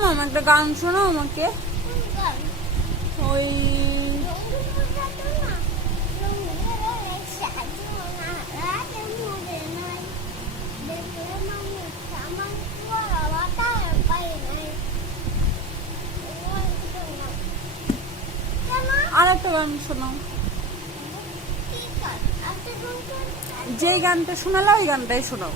মাম একটা গান শোনাও আমাকে। ওই আর একটা গান শোনাও, যেই গানটা শোনালো ওই গানটাই শোনাও।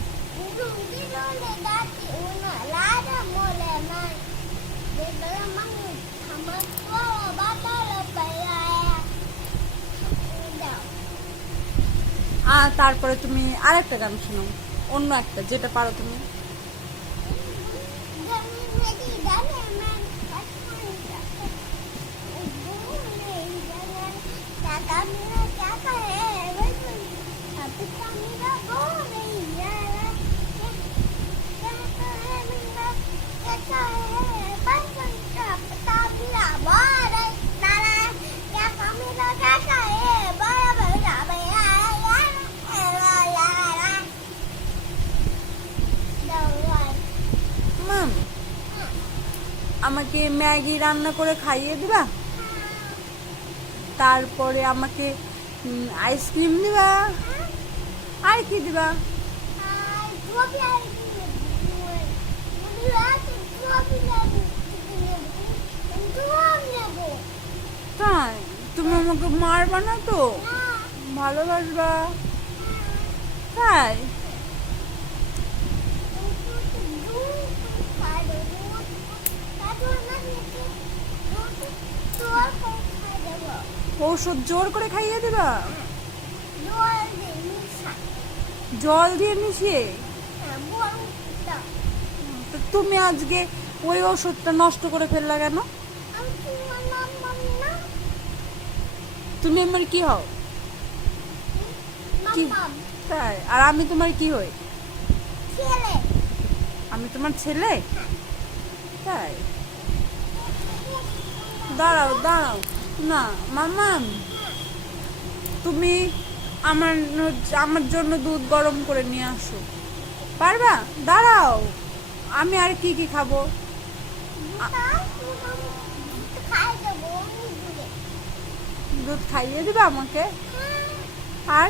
আর তারপরে তুমি আরেকটা গান শোনাও, অন্য একটা যেটা পারো তুমি। মাম আমাকে ম্যাগি রান্না করে খাইয়ে দিবা, তারপরে আমাকে আইসক্রিম দিবা, আর কি দিবা? তাই তুমি আমাকে মারবা না তো? ভালোবাসবা? তাই ঔষধ জোর করে খাইয়ে দিবা? জল দিয়ে মিশিয়ে? তো তুমি আজকে ওই ওষুধটা নষ্ট করে ফেললা কেন? তুমি আমার কি হও? তাই? আর আমি তোমার কি হই? আমি তোমার ছেলে? তাই? দাঁড়াও দাঁড়াও, না মামা, তুমি আমার আমার জন্য দুধ গরম করে নিয়ে আসো, পারবা? দাঁড়াও, আমি আর কি কি খাবো? দুধ খাইয়ে দিবে আমাকে? আর